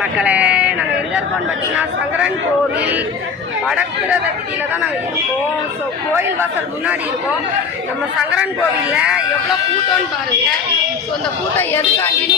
மக்களே நாங்கள் எங்கே இருக்கோம்னு பார்த்தீங்கன்னா சங்கரன் கோவில் வடக்குறத வீதியில் தான் நாங்கள் இருக்கோம். ஸோ கோயில் வாசல் முன்னாடி இருக்கோம். நம்ம சங்கரன் கோவிலில் எவ்வளோ கூட்டம்னு பாருங்கள் ஸோ இந்த கூட்டம் எதுக்காண்டின்னு